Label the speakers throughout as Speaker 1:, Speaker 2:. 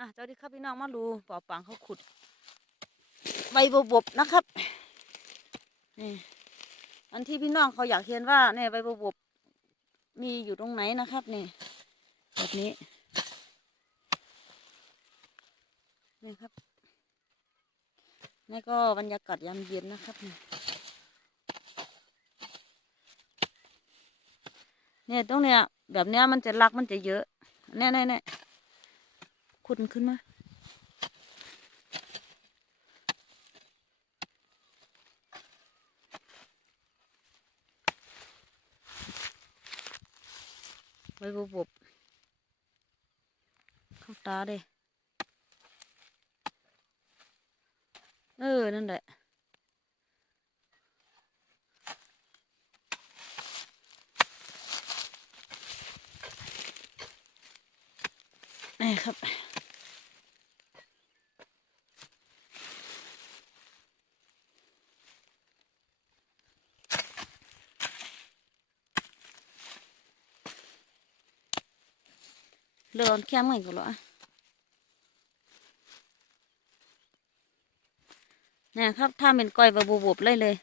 Speaker 1: อะเจ้าดีครับพี่น้องมาดูปอปังเขาขุดใบบวบนะครับนี่อันที่พี่น้องเขาอยากเห็นว่าเนี่ยใบบวบมีอยู่ตรงไหนนะครับนี่แบบนี้นี่ครับนี่ก็บรรยากาศยามเย็นนะครับนี่เนี่ยตรงเนี้ยแบบเนี้ยมันจะรักมันจะเยอะแน่ๆๆ ขุดมันขึ้นมาใบบัวบกเข้าตาด้เออ นั่นแหละนี่ครับ เดินแค่ไม่ก็หรอเนี่ยครับถ้าเป็นก้อยบบบวบๆเลยเลย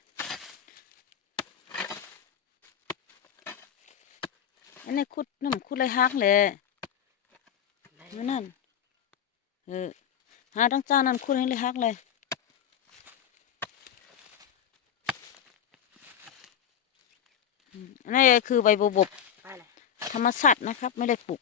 Speaker 1: อันนี้คุดน้ำคุดเลยฮักเลยนั่นนั่นเออหาตั้งจ้านั่นคุดให้เลยฮักเลยอืมอันนี้คือใบบบวบ
Speaker 2: ไปเลย
Speaker 1: ธรรมชาตินะครับ ไม่ได้ปลูก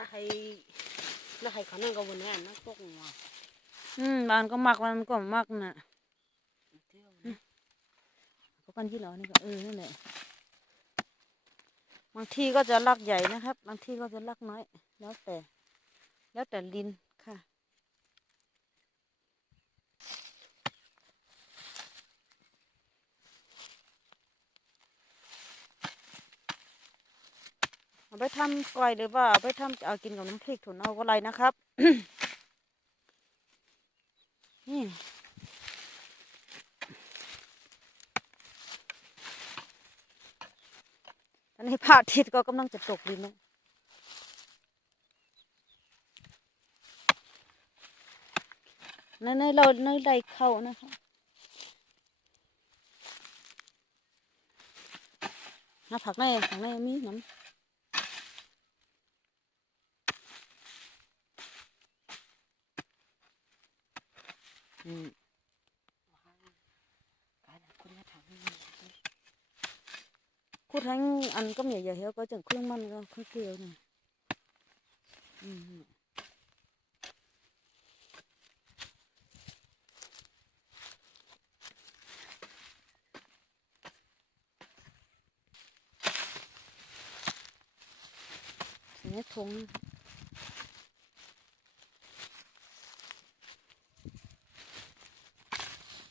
Speaker 1: น่ะ
Speaker 2: เที่ยวนะ
Speaker 1: ก็กันยี่เหรอนี่ก็เออนั่นแหละบางที่ก็จะลักใหญ่นะครับ บางที่ก็จะลักน้อย แล้วแต่ แล้วแต่ลินค่ะ เอาไปทำก้อยหรือว่าเอาไปทำเอากินกับน้ำพริกถุนเอาก็ไรนะครับ นี่ตอนนี้พระอาทิตย์ก็กำลังจะตกดินแล้วในในเราในไรเข้านะคะน้าผักในผักในมีน้ำ
Speaker 2: คู
Speaker 1: ทั้งอันก็มีใหญ่ๆแล้วก็จังเครื่องมันก็เครื่องเกลียวนี่อืมทีนี้ทงให้มักเต้าได้ส่วนถุดินได้ห่าง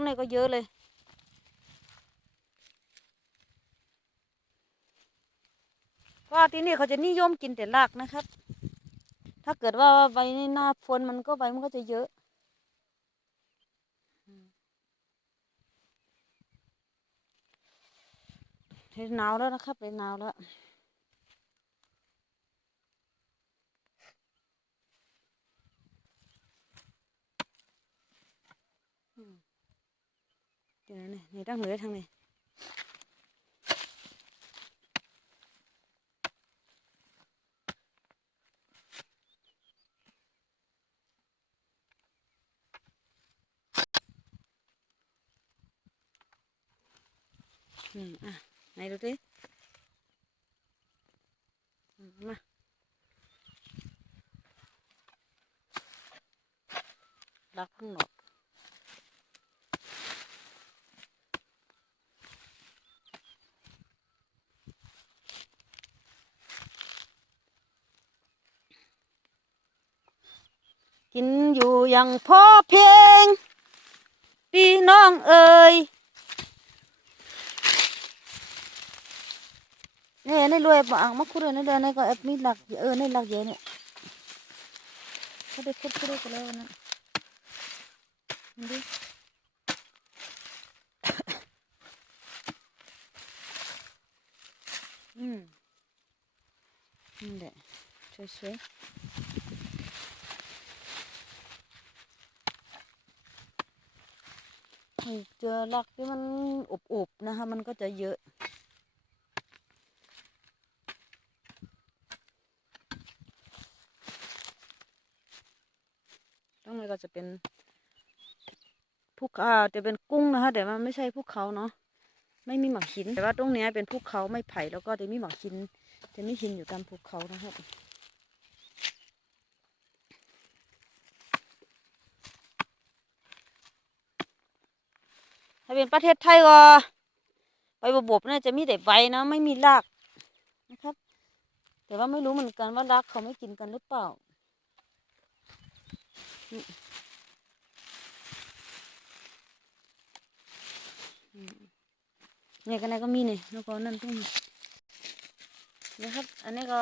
Speaker 1: งไหนก็เยอะเลย ก็ที่นี่เขาจะนิยมกินแต่รากนะครับ ถ้าเกิดว่าใบในหน้าฝนมันก็ใบมันก็จะเยอะเห็นหนาวแล้วนะครับเป็นหนาวแล้ว เดี๋ยวนนี่นี่ตั้งเหนือทางนี้อืมอะไหนดูดิมาลักข้างนอก กิน อยู่อย่างพอเพียงพี่น้องเอ่ยเนี่ยในรวยปางมาคุยในเดือนในก็แอดมิดหลักเออในหลักเยอะเนี่ยเขาได้คุดคุยกันแล้วนะดูอืมนี่แหละสวยๆ ให้ เจอรักที่มันอบๆนะคะ มันก็จะเยอะ ต้องนี้ก็จะเป็นภูเขาจะเป็นกุ้งนะคะแต่มันไม่ใช่ภูเขาเนาะไม่มีหมากหิน แต่ว่าตรงนี้เป็นภูเขาไม่ไผ่แล้วก็จะมีหมากหิน จะมีหินอยู่ตามภูเขานะครับ ถ้าเป็นประเทศไทยก็ใบบบเนี่ยจะมีแต่ใบนะไม่มีรากนะครับ แต่ว่าไม่รู้เหมือนกันว่ารากเขาไม่กินกันหรือเปล่าเนี่ยกันไหนก็มีเนี่ยแล้วก็นั่นตรงนี้นะครับ อันนี้ก็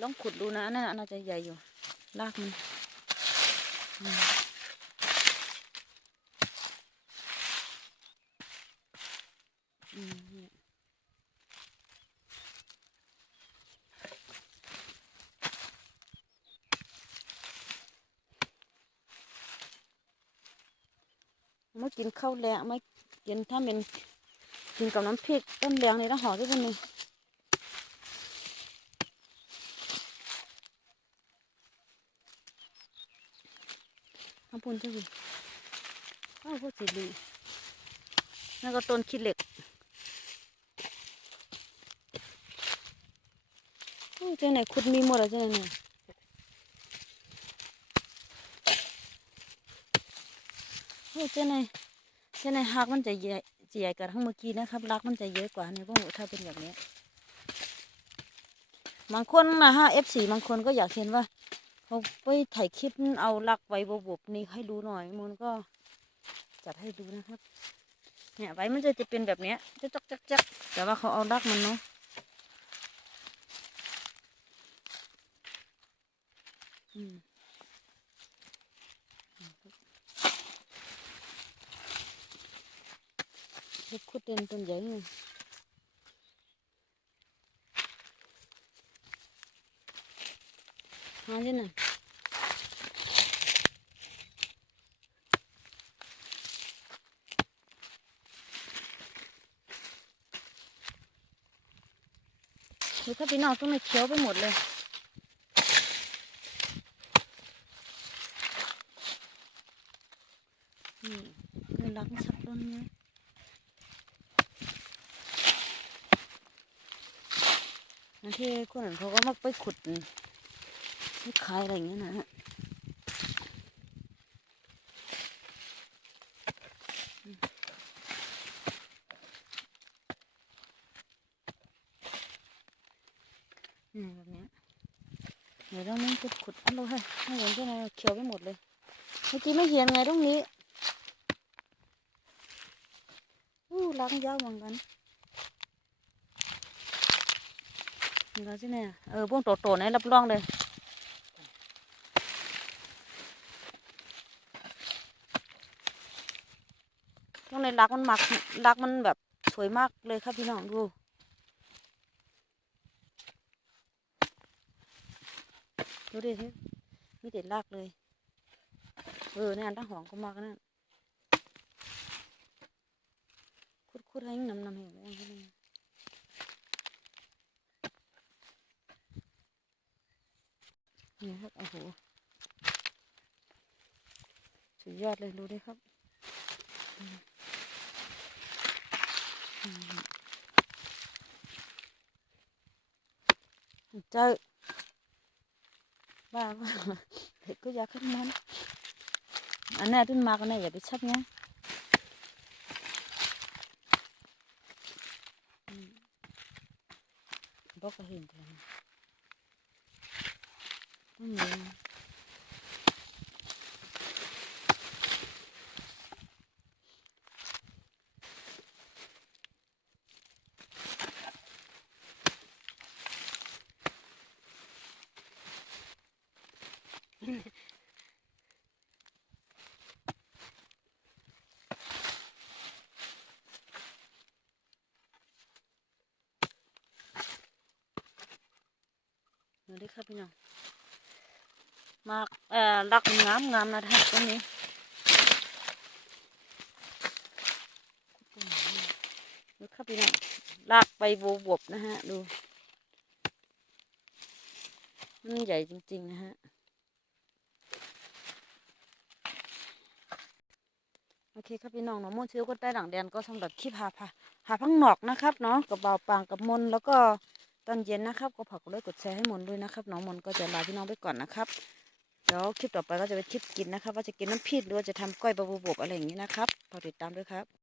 Speaker 1: ลองขุดดูนะนนั้นน่าจะใหญ่อยู่รากมันอืม อืมเนี่ย ไม่กินข้าวแรงไม่กินถ้าเป็นกินกับน้ำพริกต้นแรงนี่ต้องห่อด้วยกันนี่ข้าวปุ้นเจ้าสิข้าวโพดสีดีนั่นก็ต้นขี้เหล็กอู้เจ้าไหนขุดมีหมดแล้วเจ้าไหน เนี่ยโอ้เจ้าไหนเจ้าไหนหักมันจะใหญ่จะใหญ่กว่าทั้งเมื่อกี้นะครับรักมันจะเยอะกว่าเนี่ยพวกหนูถ้าเป็นแบบนี้บางคนนะฮะ F4 บางคนก็อยากเห็นว่าเขาไปถ่ายคลิปเอารักไว้บบๆนี่ให้ดูหน่อยมันก็จัดให้ดูนะครับ เนี่ยไว้มันจะจะเป็นแบบเนี้ยจะจักจักจักแต่ว่าเขาเอารักมันเนาะอืม ลูกคุดเด่นต้นใหญ่เลยหาที่ไหนดูครับพี่น้องตรงนี้เขียวไปหมดเลย นี่คือรักสักต้นนี้นั่นที่ คนอื่นเขาก็มักไปขุดไปขายอะไรอย่างเงี้ยนะฮะอืมอืมแบบนี้เดี๋ยวเราไม่ขุดขุดอันเราให้ให้เห็นใช่ไหมเขียวไปหมดเลย เมื่อกี้ไม่เห็นไงตรงนี้อู้ล้างยาวเหมือนกัน แล้วสิเนี่ยเออพวกโตๆนี่รับรองเลยพวกในรักมันมักรักมันแบบสวยมากเลยครับพี่น้องดูดูดิมีเด็ดรากเลย เออในอันตั้งหองก็มากนั่นคุดๆให้น้ำน้ำเห็นแล้ว นี่ครับโอ้โหสุดยอดเลยดูดิครับเจ้าบ้าบ้าเด็กก็อยากขึ้นมันอันนี้ขึ้นมากันนะอย่าไปชับเนี่ยบอกก็เห็น แต่ต้องมีดูดิครับพี่น้อง มากเอ่อรักงามงามนะท่านตรงนี้ดูครับพี่น้องลากไปบวบนะฮะ ดู มันใหญ่จริง ๆ นะฮะโอเคครับพี่น้องหนองมนเชื้อก็ได้หลังแดนก็สำหรับคลิปหาพาหาพังหนอกนะครับเนาะกับเบาปางกับมนแล้วก็ตอนเย็นนะครับ ก็ฝากกดไลค์กดแชร์ให้มนด้วยนะครับน้องมนก็จะลาพี่น้องไปก่อนนะครับ เดี๋ยวคลิปต่อไปก็จะเป็นคลิปกินนะครับ ว่าจะกินน้ำพริกหรือว่าจะทำก้อยบะบูบกอะไรอย่างนี้นะครับพอติดตามด้วยครับ